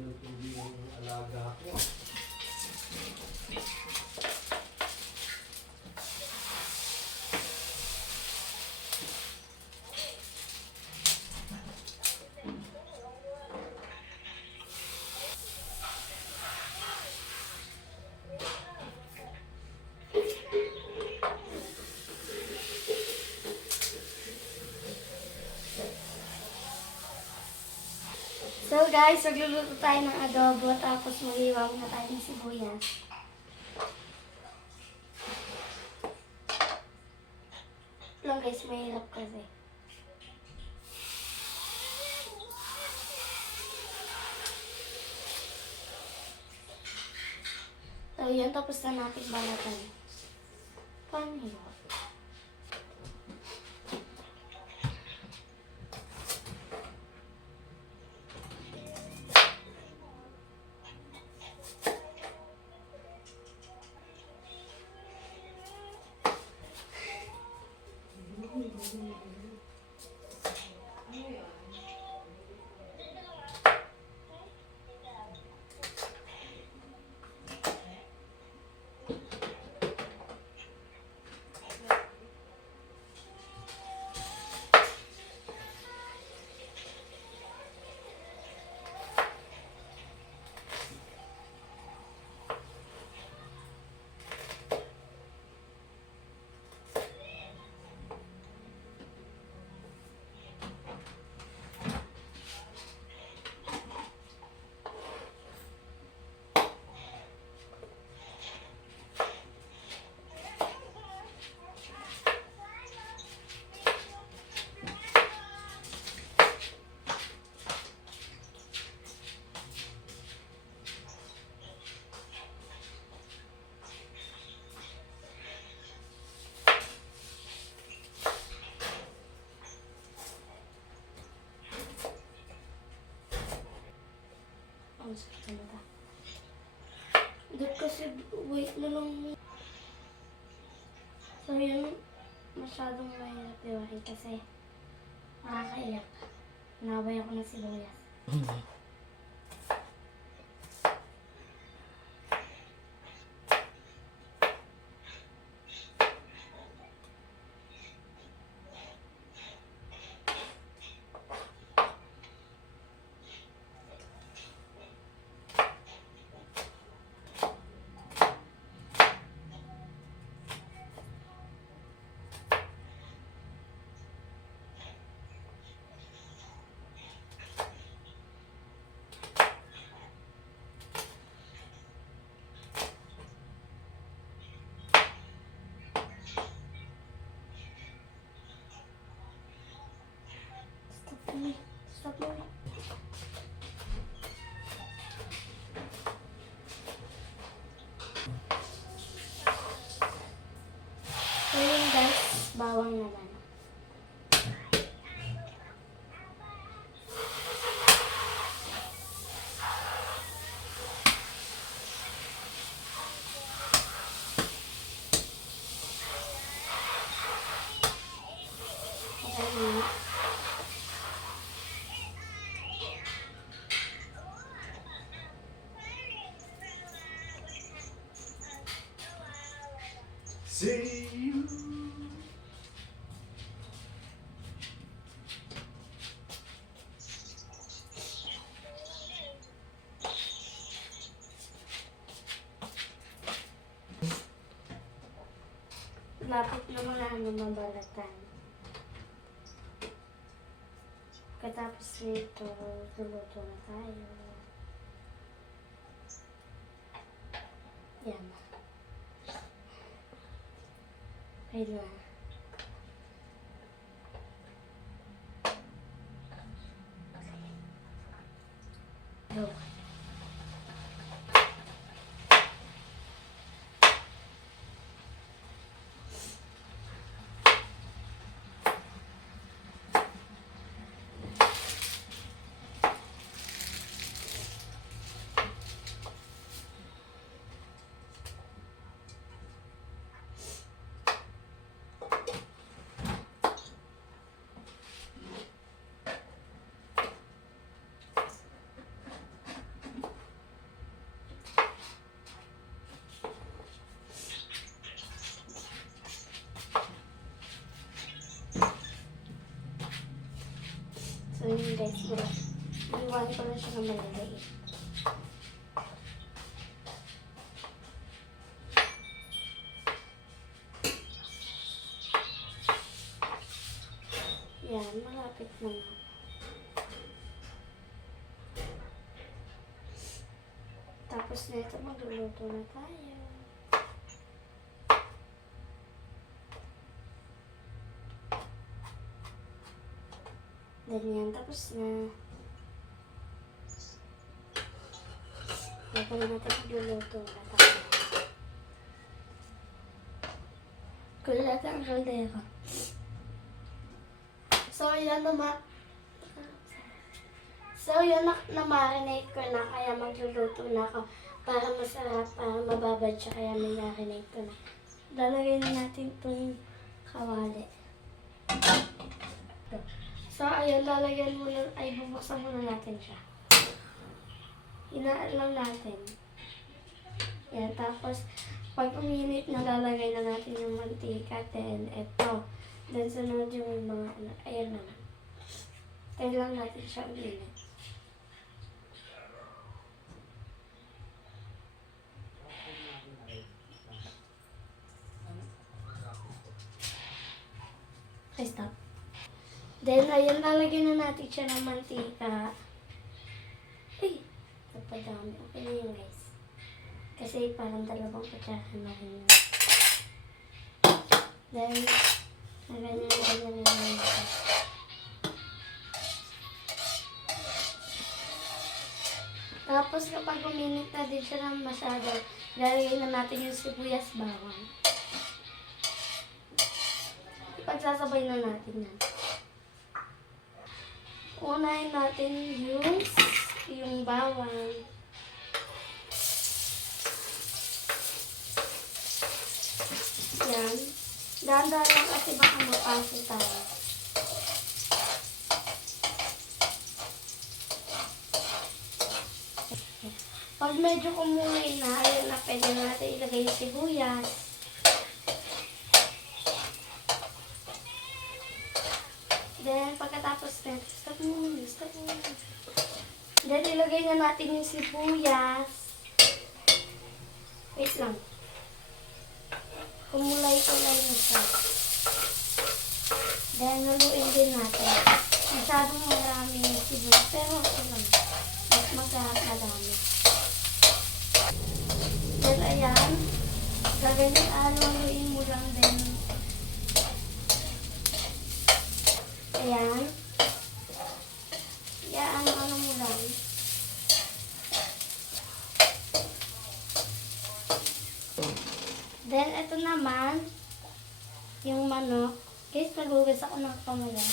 ng tubig yung alaga ko. So guys, magluluto tayo ng adobo tapos mag-iwag na tayo ng sibuyas. Lang guys, mahirap kasi. So yun, tapos na natin balatan. Paano yun? Ang sakit talaga. Dito kasi wait na lang. So yun, masyadong mahirap iwahin kasi nakakaiyak. Naway ako ng sibuyas. Stop mo. So yun guys, bawang naman. Okay. See you. Lapit na muna ang mabalatan. Katapos nito, luluto na tayo. Yan. Okay na. Go. guys. Iwan ko lang siya ng maliliit. Yan, malapit na nga. Tapos na ito, magluluto na tayo. Ganyan, tapos na. Gagawin natin magluluto na tayo. Kulat ang kaldero. So, yan na-marinate ko na, kaya magluluto na ako para masarap, para mababad siya, kaya may-marinate ko na. Lalagay na natin itong kawali. So, ayun, bubuksan muna natin siya. Hinaan lang natin. Yan, tapos, pag uminit na, lalagay na natin yung mantika, then ito. Then, sunod yung mga, ayan naman. Tayo lang natin siya uminit. Okay, stop. Then, ayun, lalagyan na natin siya ng mantika. Ay, napadami. Okay na yun, guys. Kasi parang dalawang kutsara na rin yun. Then, ganyan. Tapos, kapag uminit na din siya ng masyado, lalagyan na natin yung sibuyas bawang. Ipagsasabay na natin yan. Unahin natin yung bawang. Yan. Dahan-dahan lang kasi baka mapasa tayo. Pag medyo kumulay na, ayun na, pwede natin ilagay yung sibuyas. Then, pagkatapos na, stop muna. Then, ilagay na natin yung sibuyas. Wait lang. Kumulay-kulay na siya. Then, haluin din natin. Masyadong marami yung sibuyas, pero okay lang. Mas magkakadami. Then, ayan. Haluin mo lang din. Ayan. Yan, ano mo lang. Then, ito naman, yung manok. Guys, nagugas ako ng pamaya.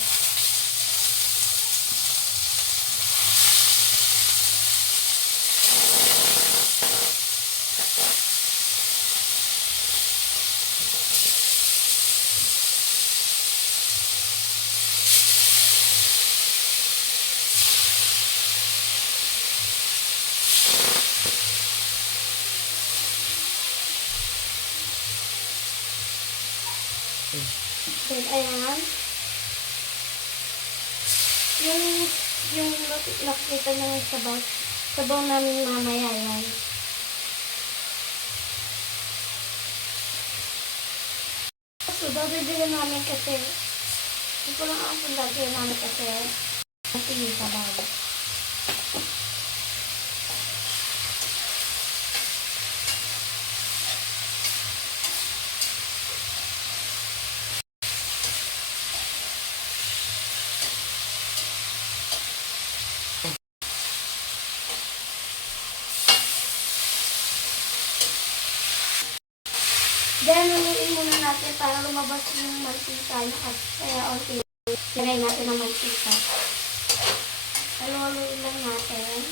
Then, ayan. Yung nakita na yung sabaw namin mamaya yan. So, babibigyan namin kasi, hindi ko lang ang pagdagyan namin kasi, kasi yung sabaw. Then, haluin muna natin para lumabas yung mantika niya. Kaya, okay. Lagay natin ang mantika. Haluin lang natin.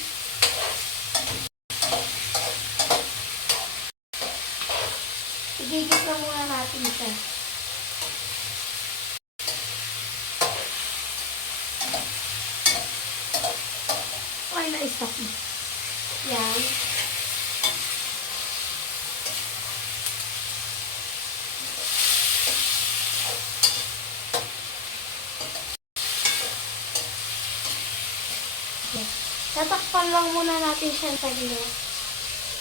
Igigit lang muna natin siya. Okay, na-stop mo. Yan. Tutukan lang muna natin siya sa gilid.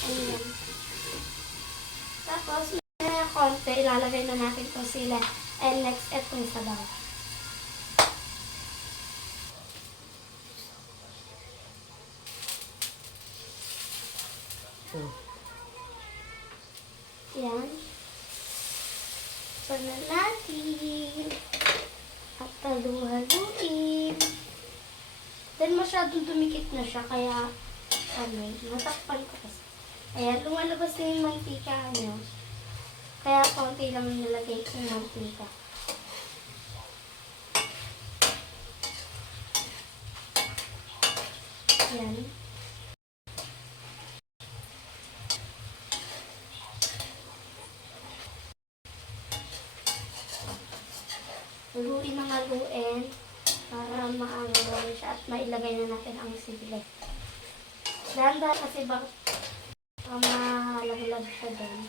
Ayan. Tapos, may konti, ilalagay na natin po sila. And next, etong sabaw. Yan. Pagnan natin. At halu-haluin. Then, masyadong dumikit na siya, kaya, matakpan ko kasi. Ayan, lumalabas na yung mantika, Kaya, konti lang nilagay ko yung mantika. Ayan. Haluin ng haluin para maangaw siya at mailagay na natin ang sili. Dahan-dahan kasi baka malaglag siya doon.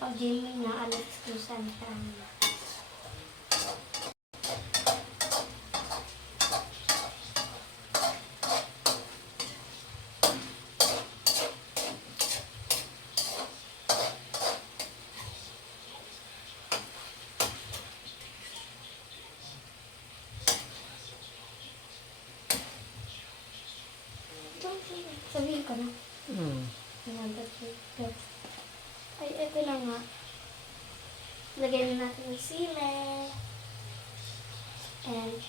Pag gaming na, alas kusan siya. Sabihin ko na. Ay, ito na nga. Lagay na natin yung sili. And,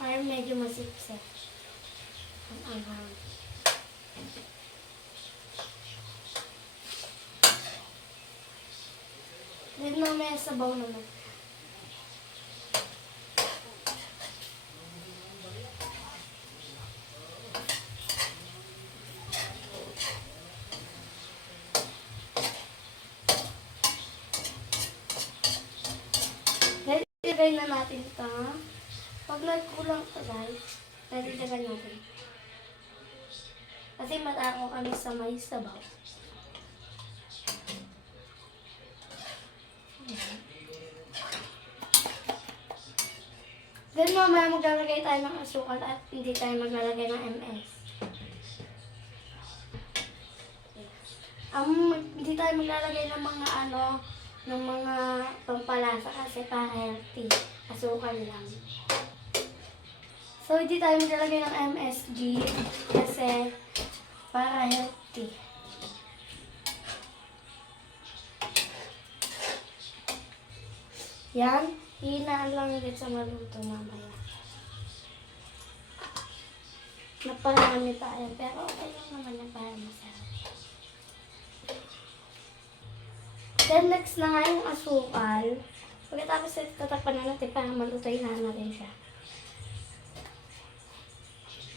parang medyo masipsip. Ang anghang. Then, mamaya sabaw naman. Ilagay na natin ito. Pag nagkulang ito guys, nalilagay natin. Kasi matako kami sa may sabaw. Then mamaya maglalagay tayo ng asukal at hindi tayo maglalagay ng MS. Hindi tayo maglalagay ng mga ng mga pampalasa kasi para healthy. Asukal lang. So, hindi tayo maglalagay ng MSG kasi para healthy. Yan. Hinaan lang ulit sa maluto mamaya. Naparami tayo pero okay lang naman na para masarap. Then, next na nga yung asukal. Pagkatapos tatakpan na natin para malutoy na natin siya.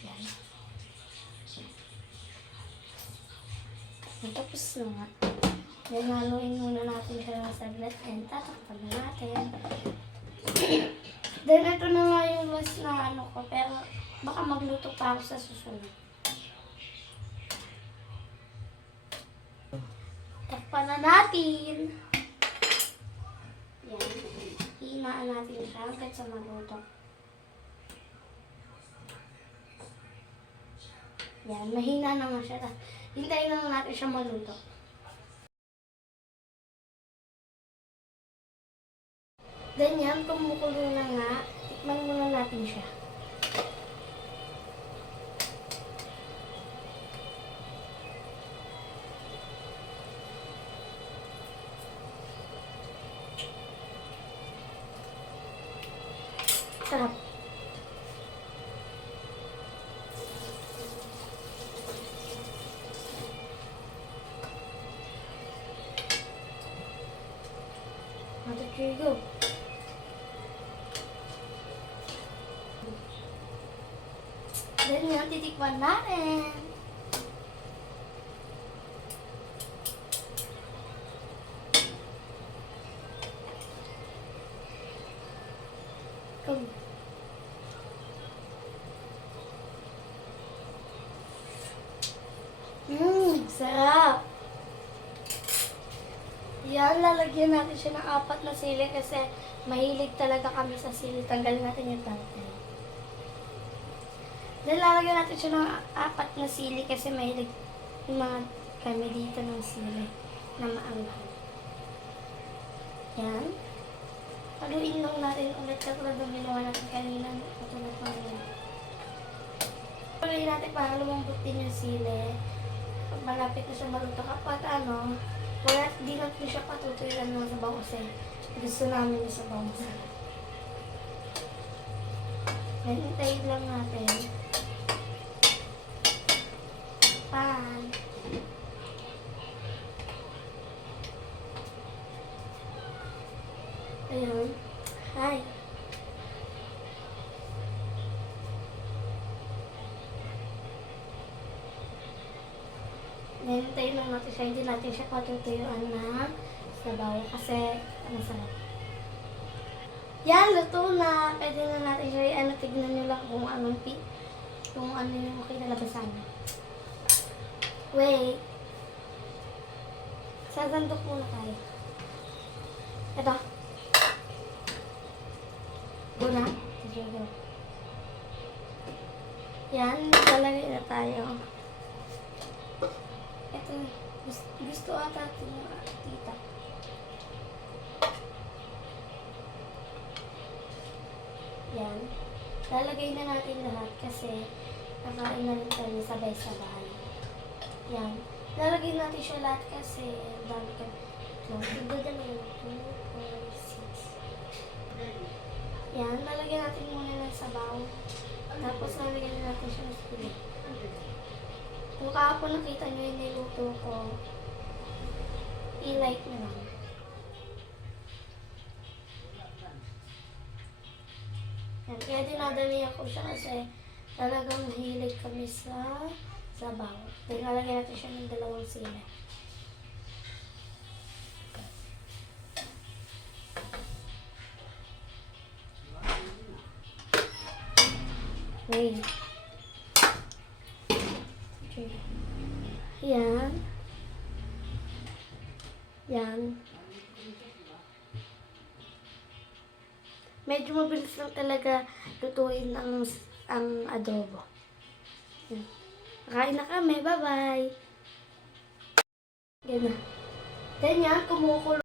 Yan. Tapos na nga. Then, haluin muna natin siya ng saglit and tatakpan na natin. Then, ito na nga yung last na ko. Pero, baka magluto pa ako sa susunod. Takpan na natin. Yan. Hinaan natin siya hanggang sa maluto. Yan. Mahina naman siya. Hintayin lang natin siya maluto. Then yan, kumukulo na nga. Tikman muna natin siya. Sarap. Matutuyo. Then yan, titikman natin. Sarap. Yan, lalagyan natin siya ng 4 na sili kasi mahilig talaga kami sa sili. Tanggalin natin yung tangkay. Then lalagyan natin siya ng 4 na sili kasi may yung mga kami dito ng sili na maanghang. Yan. Haluin lang natin ulit katulad ng ginawa natin kanina. Katulad ng yan. Haluin natin para lumambot din yung sili. Pag malapit na siya maluto kapag wala, di natin siya patutuyuan ng sabaw kasi gusto namin yung sabaw masarap. Then, hintayin lang natin. Pan. Ayun. Hi. Hintayin lang natin siya. Hindi natin siya patutuyuan ng sabaw kasi masarap. Yan, luto na. Pwede na natin siya tignan nyo lang kung ano yung kinalabasan. Wait. Sasandok muna tayo. Ito. Go na. Sige, go. Yan, lalagay na tayo. Ito, gusto ata ito ng tita. Yan. Lalagay na natin lahat kasi nakain na rin tayo sabay-sabay. Yan. Lalagay natin siya lahat kasi dami ka. Tignan naman. 2, 4, 6. Yan. Lalagyan natin muna ng sabaw. Tapos lalagyan natin siya ng sili. Kung kahapon nakita nyo yung niluto ko, i-like na lang. Yan. Kaya dinadalihan ko siya kasi talagang mahilig kami sa sabaw. Then, lalagyan natin siya ng 2 sili. Wait. Okay. Yan. Yan. Medyo mabilis lang talaga lutuin ang adobo. Yan. Kain na kami. Bye-bye. Yan na. Then yan, kumukulo.